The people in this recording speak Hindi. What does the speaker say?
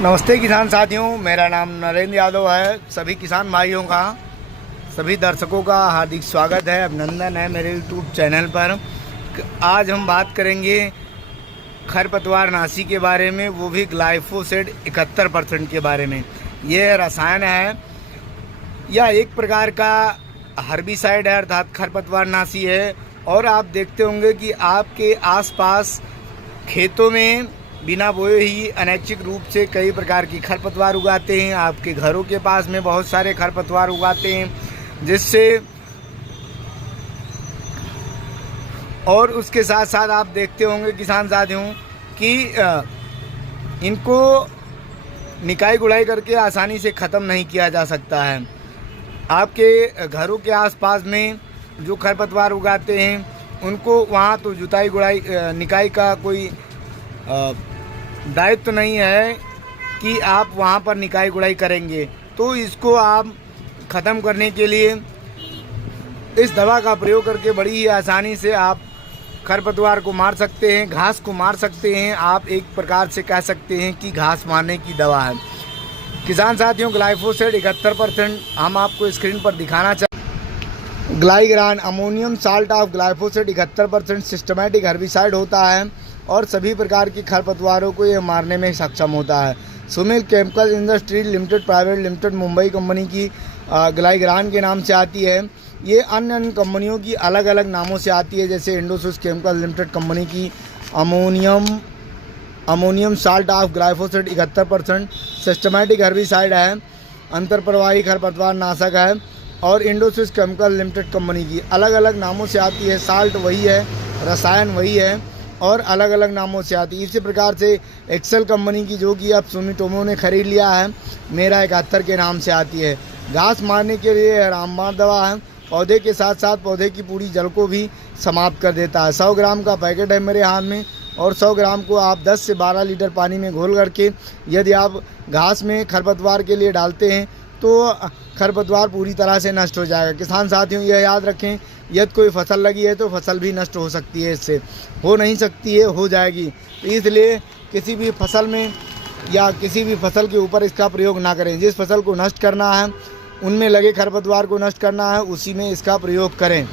नमस्ते किसान साथियों, मेरा नाम नरेंद्र यादव है। सभी किसान भाइयों का, सभी दर्शकों का हार्दिक स्वागत है, अभिनंदन है मेरे यूट्यूब चैनल पर। आज हम बात करेंगे खरपतवार नाशी के बारे में, वो भी ग्लाइफोसेट 71% के बारे में। यह रसायन है या एक प्रकार का हर्बिसाइड है, अर्थात खरपतवार नाशी है। और आप देखते होंगे कि आपके आसपास खेतों में बिना बोए ही अनैच्छिक रूप से कई प्रकार की खरपतवार उगाते हैं। आपके घरों के पास में बहुत सारे खरपतवार उगाते हैं, जिससे और उसके साथ साथ आप देखते होंगे किसान साथियों कि इनको निकाई गुड़ाई करके आसानी से ख़त्म नहीं किया जा सकता है। आपके घरों के आसपास में जो खरपतवार उगाते हैं उनको वहाँ तो जुताई गुड़ाई निकाई का कोई दायित्व तो नहीं है कि आप वहाँ पर निकाई गुड़ाई करेंगे। तो इसको आप ख़त्म करने के लिए इस दवा का प्रयोग करके बड़ी ही आसानी से आप खरपतवार को मार सकते हैं, घास को मार सकते हैं। आप एक प्रकार से कह सकते हैं कि घास मारने की दवा है। किसान साथियों, ग्लाइफोसेट 71% हम आपको स्क्रीन पर दिखाना चाहते। ग्लाइग्रान ammonium salt of glyphosate 71% systematic herbicide होता है और सभी प्रकार की खरपतवारों को यह मारने में सक्षम होता है। Sumil chemical industry limited private limited Mumbai company की ग्लाइग्रान के नाम से आती है। ये अन्य कंपनियों की अलग अलग नामों से आती है, जैसे इंडोसिस केमिकल लिमिटेड कंपनी की ammonium salt of glyphosate 71% systematic herbicide है, अंतरप्रवाही खरपतवार नाशक है। और इंडोसिस केमिकल लिमिटेड कंपनी की अलग अलग नामों से आती है। साल्ट वही है, रसायन वही है और अलग अलग नामों से आती है। इसी प्रकार से एक्सेल कंपनी की, जो कि अब सुमिटोमो ने खरीद लिया है, मेरा 71 के नाम से आती है। घास मारने के लिए रामबाण दवा है। पौधे के साथ साथ पौधे की पूरी जड़ को भी समाप्त कर देता है। 100 ग्राम का पैकेट है मेरे हाथ में और 100 ग्राम को आप 10 से 12 लीटर पानी में घोल करके यदि आप घास में खरपतवार के लिए डालते हैं तो खरपतवार पूरी तरह से नष्ट हो जाएगा। किसान साथियों, यह याद रखें, यदि कोई फसल लगी है तो फसल भी नष्ट हो सकती है, इससे हो नहीं सकती है, हो जाएगी। तो इसलिए किसी भी फसल में या किसी भी फसल के ऊपर इसका प्रयोग ना करें। जिस फसल को नष्ट करना है, उनमें लगे खरपतवार को नष्ट करना है, उसी में इसका प्रयोग करें।